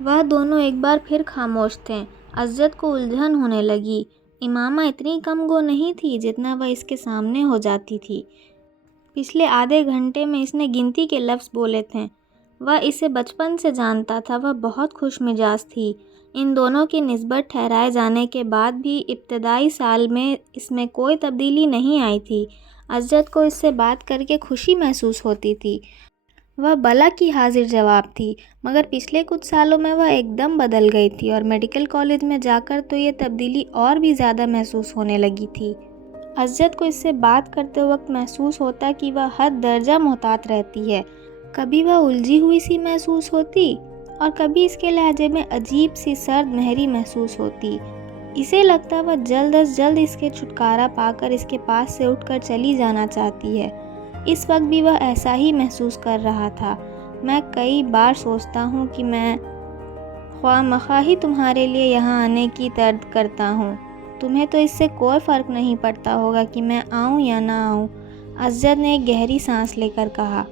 وہ دونوں ایک بار پھر خاموش تھے۔ عزت کو الجھن ہونے لگی۔ امامہ اتنی کم گو نہیں تھی جتنا وہ اس کے سامنے ہو جاتی تھی۔ پچھلے آدھے گھنٹے میں اس نے گنتی کے لفظ بولے تھے۔ وہ اسے بچپن سے جانتا تھا۔ وہ بہت خوش مزاج تھی۔ ان دونوں کی نسبت ٹھہرائے جانے کے بعد بھی ابتدائی سال میں اس میں کوئی تبدیلی نہیں آئی تھی۔ عزت کو اس سے بات کر کے خوشی محسوس ہوتی تھی۔ وہ بلا کی حاضر جواب تھی، مگر پچھلے کچھ سالوں میں وہ ایک دم بدل گئی تھی، اور میڈیکل کالج میں جا کر تو یہ تبدیلی اور بھی زیادہ محسوس ہونے لگی تھی۔ عزت کو اس سے بات کرتے وقت محسوس ہوتا کہ وہ حد درجہ محتاط رہتی ہے۔ کبھی وہ الجھی ہوئی سی محسوس ہوتی اور کبھی اس کے لہجے میں عجیب سی سرد مہری محسوس ہوتی۔ اسے لگتا وہ جلد از جلد اس کے چھٹکارا پا کر اس کے پاس سے اٹھ کر چلی جانا چاہتی ہے۔ اس وقت بھی وہ ایسا ہی محسوس کر رہا تھا۔ میں کئی بار سوچتا ہوں کہ میں خواہ مخواہ تمہارے لیے یہاں آنے کی ترد کرتا ہوں۔ تمہیں تو اس سے کوئی فرق نہیں پڑتا ہوگا کہ میں آؤں یا نہ آؤں، عزت نے ایک گہری سانس لے کر کہا۔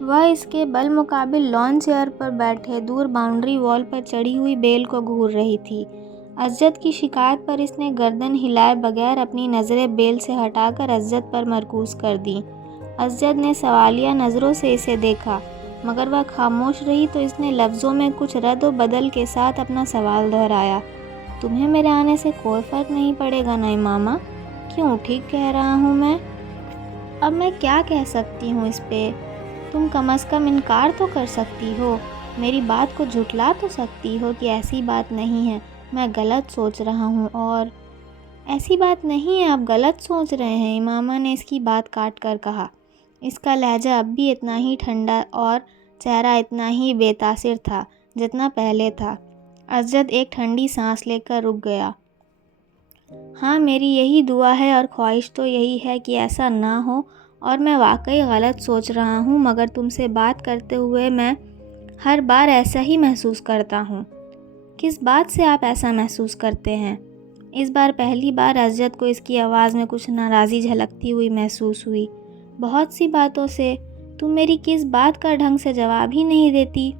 وہ اس کے بالمقابل لان چیئر پر بیٹھے دور باؤنڈری وال پر چڑھی ہوئی بیل کو گھور رہی تھی۔ عزت کی شکایت پر اس نے گردن ہلائے بغیر اپنی نظریں بیل سے ہٹا کر عزت پر مرکوز کر دیں۔ عزت نے سوالیہ نظروں سے اسے دیکھا، مگر وہ خاموش رہی تو اس نے لفظوں میں کچھ رد و بدل کے ساتھ اپنا سوال دہرایا۔ تمہیں میرے آنے سے کوئی فرق نہیں پڑے گا نا امامہ؟ کیوں، ٹھیک کہہ رہا ہوں میں؟ اب میں کیا کہہ سکتی ہوں اس پہ؟ تم کم از کم انکار تو کر سکتی ہو، میری بات کو جھٹلا تو سکتی ہو کہ ایسی بات نہیں ہے، میں غلط سوچ رہا ہوں۔ اور ایسی بات نہیں ہے، آپ غلط سوچ رہے ہیں، امامہ نے اس کی بات کاٹ کر کہا۔ اس کا لہجہ اب بھی اتنا ہی ٹھنڈا اور چہرہ اتنا ہی بے تاثر تھا جتنا پہلے تھا۔ عزت ایک ٹھنڈی سانس لے کر رک گیا۔ ہاں، میری یہی دعا ہے اور خواہش تو یہی ہے کہ ایسا نہ ہو، اور میں واقعی غلط سوچ رہا ہوں، مگر تم سے بات کرتے ہوئے میں ہر بار ایسا ہی محسوس کرتا ہوں۔ کس بات سے آپ ایسا محسوس کرتے ہیں؟ اس بار پہلی بار عزت کو اس کی آواز میں کچھ ناراضی جھلکتی ہوئی محسوس ہوئی۔ بہت سی باتوں سے۔ تم میری کس بات کا ڈھنگ سے جواب ہی نہیں دیتی؟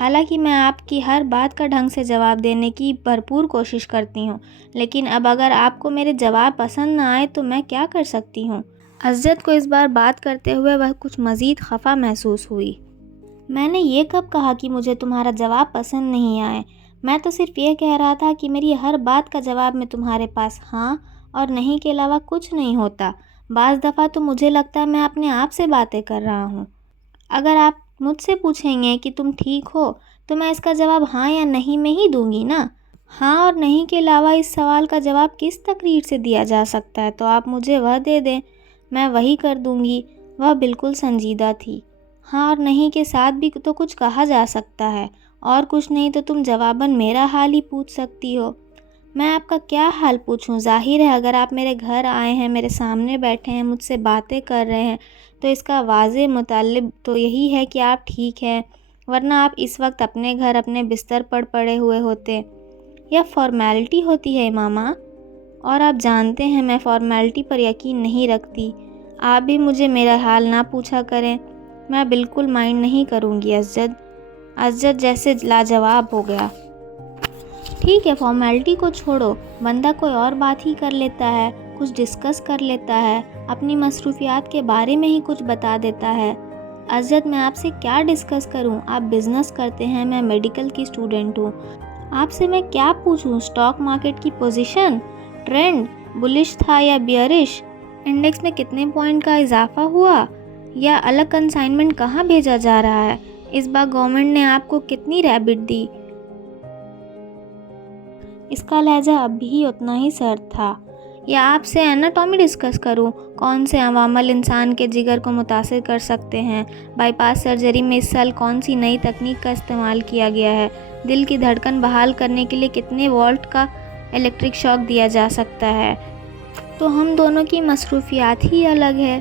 حالانکہ میں آپ کی ہر بات کا ڈھنگ سے جواب دینے کی بھرپور کوشش کرتی ہوں، لیکن اب اگر آپ کو میرے جواب پسند نہ آئے تو میں کیا کر سکتی ہوں؟ عزت کو اس بار بات کرتے ہوئے وہ کچھ مزید خفا محسوس ہوئی۔ میں نے یہ کب کہا کہ مجھے تمہارا جواب پسند نہیں آئے؟ میں تو صرف یہ کہہ رہا تھا کہ میری ہر بات کا جواب میں تمہارے پاس ہاں اور نہیں کے علاوہ کچھ نہیں ہوتا۔ بعض دفعہ تو مجھے لگتا ہے میں اپنے آپ سے باتیں کر رہا ہوں۔ اگر آپ مجھ سے پوچھیں گے کہ تم ٹھیک ہو تو میں اس کا جواب ہاں یا نہیں میں ہی دوں گی نا۔ ہاں اور نہیں کے علاوہ اس سوال کا جواب کس تقریر سے دیا جا سکتا ہے؟ تو آپ مجھے وہ دے دیں، میں وہی کر دوں گی۔ وہ بالکل سنجیدہ تھی۔ ہاں اور نہیں کے ساتھ بھی تو کچھ کہا جا سکتا ہے، اور کچھ نہیں تو تم جواباً میرا حال ہی پوچھ سکتی ہو۔ میں آپ کا کیا حال پوچھوں؟ ظاہر ہے اگر آپ میرے گھر آئے ہیں، میرے سامنے بیٹھے ہیں، مجھ سے باتیں کر رہے ہیں تو اس کا واضح مطلب تو یہی ہے کہ آپ ٹھیک ہیں، ورنہ آپ اس وقت اپنے گھر اپنے بستر پر پڑے ہوئے ہوتے۔ یہ فارمیلٹی ہوتی ہے امامہ، اور آپ جانتے ہیں میں فارمیلٹی پر یقین نہیں رکھتی۔ آپ بھی مجھے میرا حال نہ پوچھا کریں، میں بالکل مائنڈ نہیں کروں گی۔ عزت جیسے لاجواب ہو گیا۔ ٹھیک ہے، فارمیلٹی کو چھوڑو، بندہ کوئی اور بات ہی کر لیتا ہے، کچھ ڈسکس کر لیتا ہے، اپنی مصروفیات کے بارے میں ہی کچھ بتا دیتا ہے۔ عزت، میں آپ سے کیا ڈسکس کروں؟ آپ بزنس کرتے ہیں، میں میڈیکل کی اسٹوڈنٹ ہوں۔ آپ سے میں کیا پوچھوں؟ اسٹاک مارکیٹ کی پوزیشن، ٹرینڈ بلش تھا یا بیئرش، انڈیکس میں کتنے پوائنٹ کا اضافہ ہوا، یا الگ کنسائنمنٹ کہاں بھیجا جا رہا ہے، اس بار گورنمنٹ نے آپ کو کتنی ریبٹ دی؟ اس کا لہجہ اب بھی اتنا ہی سرد تھا۔ یا آپ سے اناٹومی ڈسکس کروں، کون سے عوامل انسان کے جگر کو متاثر کر سکتے ہیں، بائی پاس سرجری میں اس سال کون سی نئی تکنیک کا استعمال کیا گیا ہے، دل کی دھڑکن بحال کرنے کے لیے کتنے وولٹ کا الیکٹرک شاک دیا جا سکتا ہے۔ تو ہم دونوں کی مصروفیات ہی الگ ہے،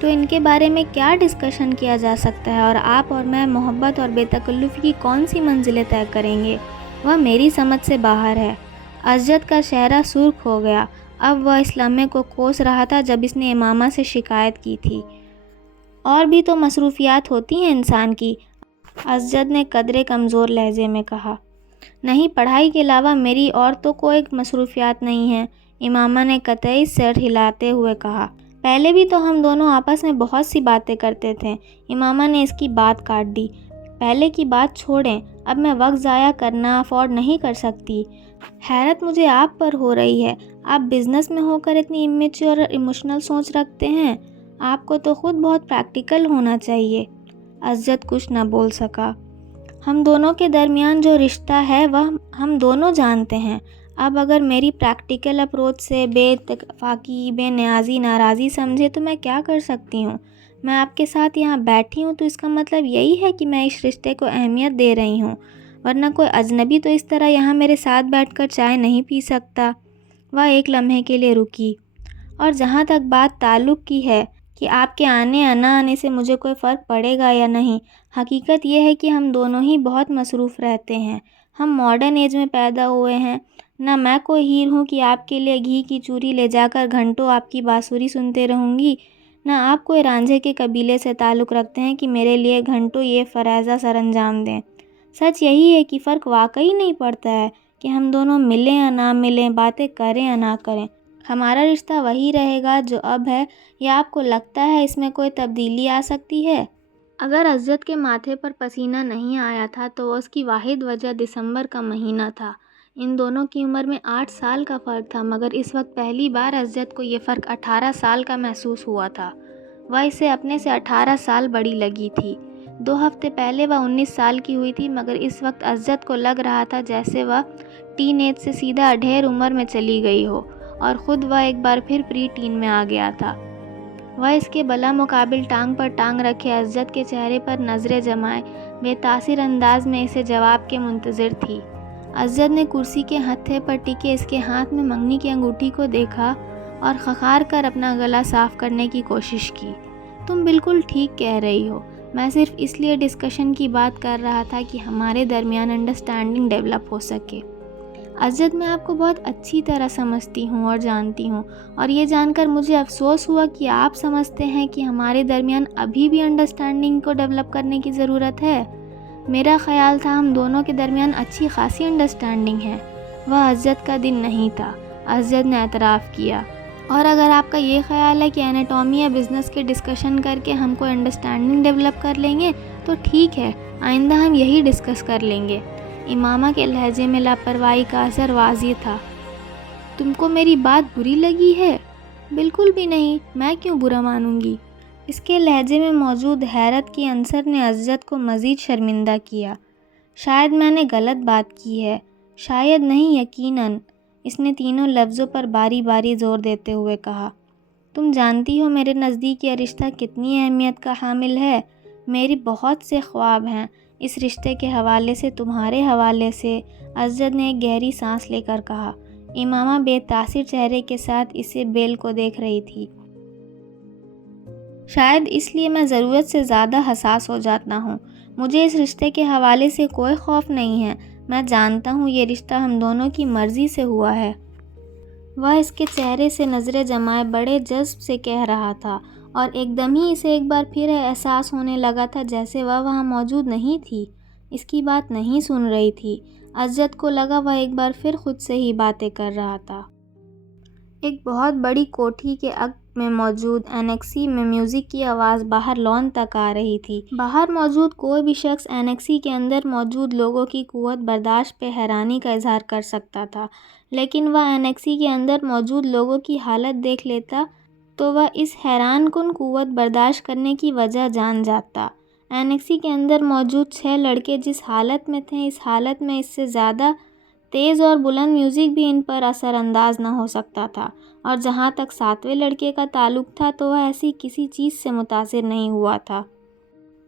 تو ان کے بارے میں کیا ڈسکشن کیا جا سکتا ہے، اور آپ اور میں محبت اور بے تکلفی کی کون سی منزلیں طے کریں گے؟ وہ میری سمجھ سے باہر ہے۔ عزت کا چہرہ سرخ ہو گیا۔ اب وہ اس لمحے کو کوس رہا تھا جب اس نے امامہ سے شکایت کی تھی۔ اور بھی تو مصروفیات ہوتی ہیں انسان کی، عزت نے قدرے کمزور لہجے میں کہا۔ نہیں، پڑھائی کے علاوہ میری اور تو کوئی مصروفیات نہیں ہیں، امامہ نے قطعی سر ہلاتے ہوئے کہا۔ پہلے بھی تو ہم دونوں آپس میں بہت سی باتیں کرتے تھے، امامہ نے اس کی بات کاٹ دی۔ پہلے کی بات چھوڑیں، اب میں وقت ضائع کرنا افورڈ نہیں کر سکتی۔ حیرت مجھے آپ پر ہو رہی ہے، آپ بزنس میں ہو کر اتنی امیچور اور ایموشنل سوچ رکھتے ہیں، آپ کو تو خود بہت پریکٹیکل ہونا چاہیے۔ عزت کچھ نہ بول سکا۔ ہم دونوں کے درمیان جو رشتہ ہے وہ ہم دونوں جانتے ہیں، اب اگر میری پریکٹیکل اپروچ سے بے اتفاقی، بے نیازی، ناراضی سمجھے تو میں کیا کر سکتی ہوں؟ میں آپ کے ساتھ یہاں بیٹھی ہوں تو اس کا مطلب یہی ہے کہ میں اس رشتے کو اہمیت دے رہی ہوں، ورنہ کوئی اجنبی تو اس طرح یہاں میرے ساتھ بیٹھ کر چائے نہیں پی سکتا۔ وہ ایک لمحے کے لیے رکی۔ اور جہاں تک بات تعلق کی ہے کہ آپ کے آنے یا نہ آنے سے مجھے کوئی فرق پڑے گا یا نہیں، حقیقت یہ ہے کہ ہم دونوں ہی بہت مصروف رہتے ہیں۔ ہم ماڈرن ایج میں پیدا ہوئے ہیں، نہ میں کوئی ہیر ہوں کہ آپ کے لیے گھی کی چوری لے جا کر گھنٹوں آپ کی بانسری سنتے رہوں گی، نہ آپ کوئی رانجھے کے قبیلے سے تعلق رکھتے ہیں کہ میرے لیے گھنٹوں یہ فریضہ سر انجام دیں۔ سچ یہی ہے کہ فرق واقعی نہیں پڑتا ہے کہ ہم دونوں ملیں یا نہ ملیں، باتیں کریں یا نہ کریں، ہمارا رشتہ وہی رہے گا جو اب ہے، یا آپ کو لگتا ہے اس میں کوئی تبدیلی آ سکتی ہے؟ اگر عزت کے ماتھے پر پسینہ نہیں آیا تھا تو اس کی واحد وجہ دسمبر کا مہینہ تھا۔ ان دونوں کی عمر میں 8 سال کا فرق تھا، مگر اس وقت پہلی بار عزت کو یہ فرق 18 سال کا محسوس ہوا تھا۔ وہ اسے اپنے سے 18 سال بڑی لگی تھی۔ 2 ہفتے پہلے وہ 19 سال کی ہوئی تھی، مگر اس وقت عزت کو لگ رہا تھا جیسے وہ ٹین ایج سے سیدھا اڈھیر عمر میں چلی گئی ہو، اور خود وہ ایک بار پھر پری ٹین میں آ گیا تھا۔ وہ اس کے بلا مقابل ٹانگ پر ٹانگ رکھے عزت کے چہرے پر نظریں جمائے بے تاثیر انداز میں اسے جواب کے منتظر تھی۔ عزت نے کرسی کے ہتھے پر ٹکے اس کے ہاتھ میں منگنی کی انگوٹھی کو دیکھا اور خخار کر اپنا گلا صاف کرنے کی کوشش کی۔ تم بالکل ٹھیک کہہ رہی ہو، میں صرف اس لیے ڈسکشن کی بات کر رہا تھا کہ ہمارے درمیان انڈرسٹینڈنگ ڈیولپ ہو سکے۔ عزت، میں آپ کو بہت اچھی طرح سمجھتی ہوں اور جانتی ہوں، اور یہ جان کر مجھے افسوس ہوا کہ آپ سمجھتے ہیں کہ ہمارے درمیان ابھی بھی انڈرسٹینڈنگ کو ڈیولپ کرنے کی ضرورت ہے۔ میرا خیال تھا ہم دونوں کے درمیان اچھی خاصی انڈرسٹینڈنگ ہے۔ وہ عزت کا دن نہیں تھا، عزت نے اعتراف کیا۔ اور اگر آپ کا یہ خیال ہے کہ انیٹومی یا بزنس کے ڈسکشن کر کے ہم کوئی انڈرسٹینڈنگ ڈیولپ کر لیں گے تو ٹھیک ہے، آئندہ ہم یہی ڈسکس کر لیں گے۔ امامہ کے لہجے میں لاپرواہی کا اثر واضح تھا۔ تم کو میری بات بری لگی ہے؟ بالکل بھی نہیں، میں کیوں برا مانوں گی؟ اس کے لہجے میں موجود حیرت کی عنصر نے عزت کو مزید شرمندہ کیا۔ شاید میں نے غلط بات کی ہے، شاید نہیں، یقیناً، اس نے تینوں لفظوں پر باری باری زور دیتے ہوئے کہا۔ تم جانتی ہو میرے نزدیک یہ رشتہ کتنی اہمیت کا حامل ہے۔ میری بہت سے خواب ہیں اس رشتے کے حوالے سے، تمہارے حوالے سے، عزت نے ایک گہری سانس لے کر کہا۔ امامہ بے تاثیر چہرے کے ساتھ اسے بیل کو دیکھ رہی تھی۔ شاید اس لیے میں ضرورت سے زیادہ حساس ہو جاتا ہوں۔ مجھے اس رشتے کے حوالے سے کوئی خوف نہیں ہے، میں جانتا ہوں یہ رشتہ ہم دونوں کی مرضی سے ہوا ہے۔ وہ اس کے چہرے سے نظریں جمائے بڑے جذب سے کہہ رہا تھا، اور ایک دم ہی اسے ایک بار پھر احساس ہونے لگا تھا جیسے وہ وہاں موجود نہیں تھی، اس کی بات نہیں سن رہی تھی۔ عزت کو لگا وہ ایک بار پھر خود سے ہی باتیں کر رہا تھا۔ ایک بہت بڑی کوٹھی کے عقب میں موجود اینیکسی میں میوزک کی آواز باہر لان تک آ رہی تھی۔ باہر موجود کوئی بھی شخص اینیکسی کے اندر موجود لوگوں کی قوت برداشت پہ حیرانی کا اظہار کر سکتا تھا، لیکن وہ اینیکسی کے اندر موجود لوگوں کی حالت دیکھ لیتا تو وہ اس حیران کن قوت برداشت کرنے کی وجہ جان جاتا۔ اینیکسی کے اندر موجود 6 لڑکے جس حالت میں تھے، اس حالت میں اس سے زیادہ تیز اور بلند میوزک بھی ان پر اثر انداز نہ ہو سکتا تھا، اور جہاں تک 7ویں لڑکے کا تعلق تھا تو وہ ایسی کسی چیز سے متاثر نہیں ہوا تھا۔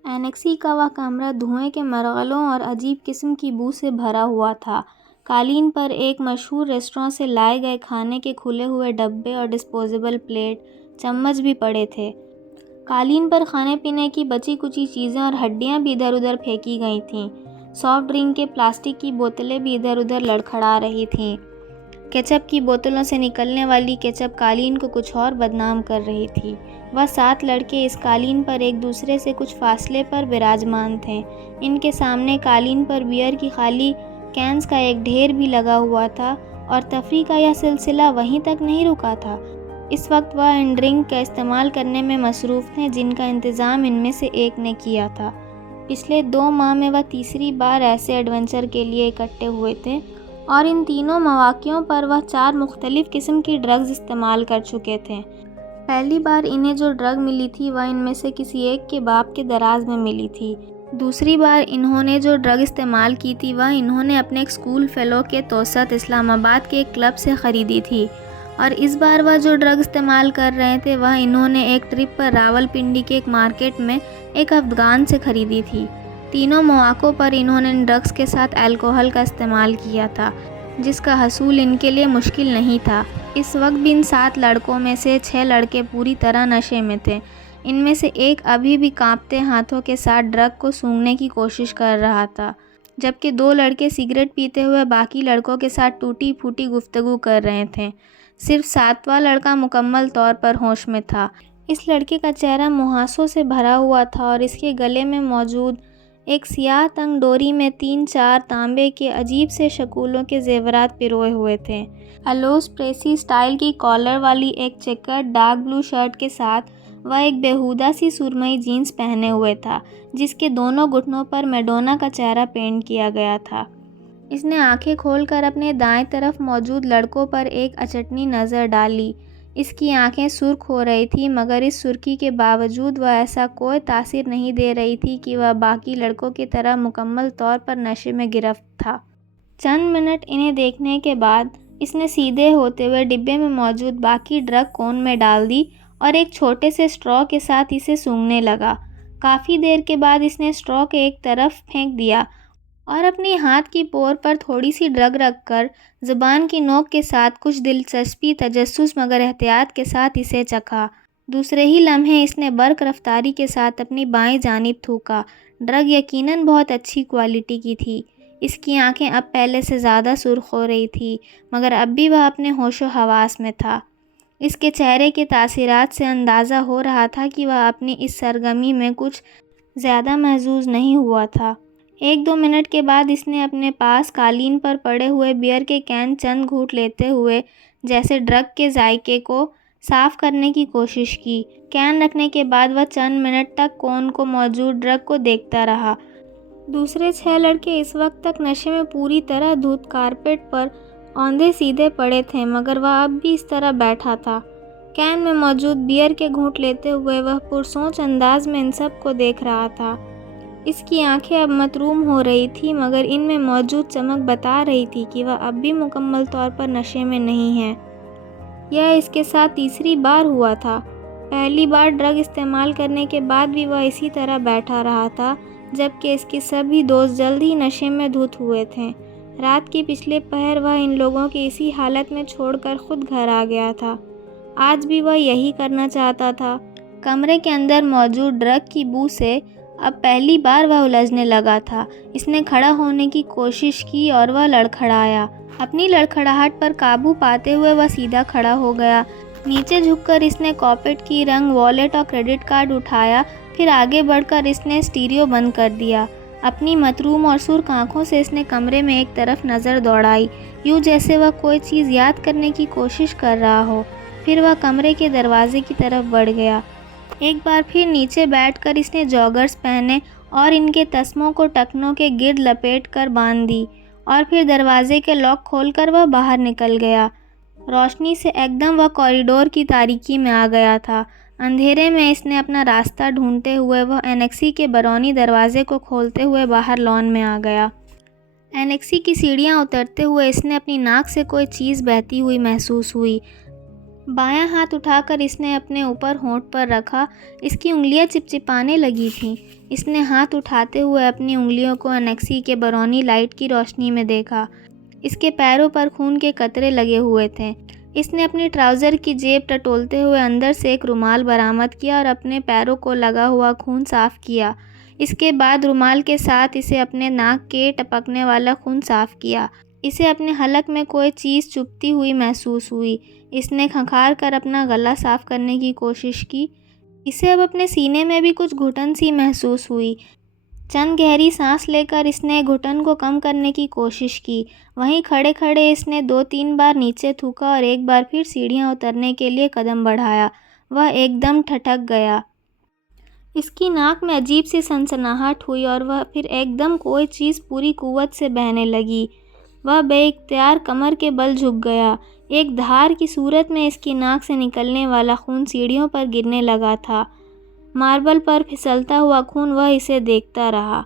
اینیکسی کا وہ کمرہ دھوئیں کے مرغلوں اور عجیب قسم کی بو سے بھرا ہوا تھا۔ قالین پر ایک مشہور ریستوراں سے لائے گئے کھانے کے کھلے ہوئے ڈبے اور ڈسپوزیبل پلیٹ، چمچ بھی پڑے تھے۔ قالین پر کھانے پینے کی بچی کچی چیزیں اور ہڈیاں بھی ادھر ادھر پھینکی گئی تھیں۔ سافٹ ڈرنک کے پلاسٹک کی بوتلیں بھی ادھر ادھر لڑکھڑا رہی تھیں۔ کیچپ کی بوتلوں سے نکلنے والی کیچپ قالین کو کچھ اور بدنام کر رہی تھی۔ وہ 7 لڑکے اس قالین پر ایک دوسرے سے کچھ فاصلے پر براجمان تھے۔ ان کے سامنے قالین پر بیئر کی خالی کینز کا ایک ڈھیر بھی لگا ہوا تھا اور تفریح کا یہ سلسلہ وہیں تک نہیں رکا تھا۔ اس وقت وہ ان ڈرنک کا استعمال کرنے میں مصروف تھے جن کا انتظام ان میں سے ایک نے کیا تھا۔ پچھلے 2 ماہ میں وہ تیسری بار ایسے ایڈونچر کے لیے اکٹھے ہوئے تھے اور ان تینوں مواقعوں پر وہ 4 مختلف قسم کی ڈرگز استعمال کر چکے تھے۔ پہلی بار انہیں جو ڈرگ ملی تھی وہ ان میں سے کسی ایک کے باپ کے دراز میں ملی تھی۔ دوسری بار انہوں نے جو ڈرگ استعمال کی تھی وہ انہوں نے اپنے ایک اسکول فیلو کے توسط اسلام آباد کے ایک کلب سے خریدی تھی، اور اس بار وہ جو ڈرگ استعمال کر رہے تھے وہ انہوں نے ایک ٹرپ پر راول پنڈی کے ایک مارکیٹ میں ایک افغان سے خریدی تھی۔ تینوں مواقعوں پر انہوں نے ان ڈرگز کے ساتھ الکوہل کا استعمال کیا تھا، جس کا حصول ان کے لیے مشکل نہیں تھا۔ اس وقت بھی ان 7 لڑکوں میں سے 6 لڑکے پوری طرح نشے میں تھے۔ ان میں سے ایک ابھی بھی کانپتے ہاتھوں کے ساتھ ڈرگ کو سونگھنے کی کوشش کر رہا تھا، جبکہ 2 لڑکے سگریٹ پیتے ہوئے باقی لڑکوں کے ساتھ ٹوٹی پھوٹی گفتگو کر رہے تھے۔ صرف 7واں لڑکا مکمل طور پر ہوش میں تھا۔ اس لڑکے کا چہرہ مہاسوں سے بھرا ہوا تھا اور اس کے گلے میں موجود ایک سیاہ تنگ ڈوری میں 3-4 تانبے کے عجیب سے شکولوں کے زیورات پروئے ہوئے تھے۔ الوس پریسی سٹائل کی کالر والی ایک چیکرڈ ڈارک بلو شرٹ کے ساتھ وہ ایک بیہودہ سی سرمئی جینس پہنے ہوئے تھا، جس کے دونوں گھٹنوں پر میڈونا کا چہرہ پینٹ کیا گیا تھا۔ اس نے آنکھیں کھول کر اپنے دائیں طرف موجود لڑکوں پر ایک اچٹنی نظر ڈالی۔ اس کی آنکھیں سرخ ہو رہی تھیں، مگر اس سرخی کے باوجود وہ ایسا کوئی تاثر نہیں دے رہی تھی کہ وہ باقی لڑکوں کی طرح مکمل طور پر نشے میں گرفتار تھا۔ چند منٹ انہیں دیکھنے کے بعد اس نے سیدھے ہوتے ہوئے ڈبے میں موجود باقی ڈرگ کون میں ڈال دی اور ایک چھوٹے سے اسٹرا کے ساتھ اسے سونگھنے لگا۔ کافی دیر کے بعد اس نے اسٹرا کے ایک طرف پھینک دیا اور اپنی ہاتھ کی پور پر تھوڑی سی ڈرگ رکھ کر زبان کی نوک کے ساتھ کچھ دلچسپی تجسس مگر احتیاط کے ساتھ اسے چکھا۔ دوسرے ہی لمحے اس نے برق رفتاری کے ساتھ اپنی بائیں جانب تھوکا۔ ڈرگ یقیناً بہت اچھی کوالٹی کی تھی۔ اس کی آنکھیں اب پہلے سے زیادہ سرخ ہو رہی تھی، مگر اب بھی وہ اپنے ہوش و حواس میں تھا۔ اس کے چہرے کے تاثرات سے اندازہ ہو رہا تھا کہ وہ اپنی اس سرگرمی میں کچھ زیادہ محظوظ نہیں ہوا تھا۔ 1-2 منٹ کے بعد اس نے اپنے پاس قالین پر پڑے ہوئے بیئر کے کین چند گھونٹ لیتے ہوئے جیسے ڈرگ کے ذائقے کو صاف کرنے کی کوشش کی۔ کین رکھنے کے بعد وہ چند منٹ تک کون کو موجود ڈرگ کو دیکھتا رہا۔ دوسرے 6 لڑکے اس وقت تک نشے میں پوری طرح دھت کارپیٹ پر اوندھے سیدھے پڑے تھے، مگر وہ اب بھی اس طرح بیٹھا تھا۔ کین میں موجود بیئر کے گھونٹ لیتے ہوئے وہ پرسوچ انداز میں ان سب کو دیکھ رہا تھا۔ اس کی آنکھیں اب متروم ہو رہی تھی، مگر ان میں موجود چمک بتا رہی تھی کہ وہ اب بھی مکمل طور پر نشے میں نہیں ہے۔ یہ اس کے ساتھ تیسری بار ہوا تھا۔ پہلی بار ڈرگ استعمال کرنے کے بعد بھی وہ اسی طرح بیٹھا رہا تھا، جبکہ اس کے سبھی دوست جلد ہی نشے میں دھت ہوئے تھے۔ رات کے پچھلے پہر وہ ان لوگوں کی اسی حالت میں چھوڑ کر خود گھر آ گیا تھا۔ آج بھی وہ یہی کرنا چاہتا تھا۔ کمرے کے اندر موجود ڈرگ کی بو سے اب پہلی بار وہ الجھنے لگا تھا۔ اس نے کھڑا ہونے کی کوشش کی اور وہ لڑکھڑایا۔ اپنی لڑکھڑاہٹ پر قابو پاتے ہوئے وہ سیدھا کھڑا ہو گیا۔ نیچے جھک کر اس نے کاپٹ کی رنگ والیٹ اور کریڈٹ کارڈ اٹھایا، پھر آگے بڑھ کر اس نے اسٹیریو بند کر دیا۔ اپنی متروم اور سرخ آنکھوں سے اس نے کمرے میں ایک طرف نظر دوڑائی، یوں جیسے وہ کوئی چیز یاد کرنے کی کوشش کر رہا ہو۔ پھر وہ کمرے کے دروازے کی طرف بڑھ گیا۔ ایک بار پھر نیچے بیٹھ کر اس نے جاگرز پہنے اور ان کے تسموں کو ٹکنوں کے گرد لپیٹ کر باندھ دی، اور پھر دروازے کے لاک کھول کر وہ باہر نکل گیا۔ روشنی سے ایک دم وہ کوریڈور کی تاریکی میں آ گیا تھا۔ اندھیرے میں اس نے اپنا راستہ ڈھونڈتے ہوئے وہ اینیکسی کے برونی دروازے کو کھولتے ہوئے باہر لان میں آ گیا۔ اینیکسی کی سیڑھیاں اترتے ہوئے اس نے اپنی ناک سے کوئی چیز بہتی ہوئی محسوس ہوئی۔ بایاں ہاتھ اٹھا کر اس نے اپنے اوپر ہونٹ پر رکھا۔ اس کی انگلیاں چپچپانے لگی تھیں۔ اس نے ہاتھ اٹھاتے ہوئے اپنی انگلیوں کو اینیکسی کے برونی لائٹ کی روشنی میں دیکھا۔ اس کے پیروں پر خون کے قطرے لگے ہوئے تھے۔ اس نے اپنی ٹراؤزر کی جیب ٹٹولتے ہوئے اندر سے ایک رومال برآمد کیا اور اپنے پیروں کو لگا ہوا خون صاف کیا۔ اس کے بعد رومال کے ساتھ اسے اپنے ناک کے ٹپکنے والا خون صاف کیا۔ اسے اپنے حلق میں کوئی چیز چبھتی ہوئی محسوس ہوئی۔ اس نے کھنکھار کر اپنا گلا صاف کرنے کی کوشش کی۔ اسے اب اپنے سینے میں بھی کچھ گھٹن سی محسوس ہوئی۔ چند گہری سانس لے کر اس نے گھٹن کو کم کرنے کی کوشش کی۔ وہیں کھڑے کھڑے اس نے 2-3 بار نیچے تھوکا اور ایک بار پھر سیڑھیاں اترنے کے لیے قدم بڑھایا۔ وہ ایک دم ٹھٹک گیا۔ اس کی ناک میں عجیب سی سنسناہٹ ہوئی اور وہ پھر ایک دم کوئی چیز پوری قوت سے بہنے لگی۔ وہ بے اختیار کمر کے بل جھک گیا۔ ایک دھار کی صورت میں اس کی ناک سے نکلنے والا خون سیڑھیوں پر گرنے لگا تھا۔ ماربل پر پھسلتا ہوا خون وہ اسے دیکھتا رہا۔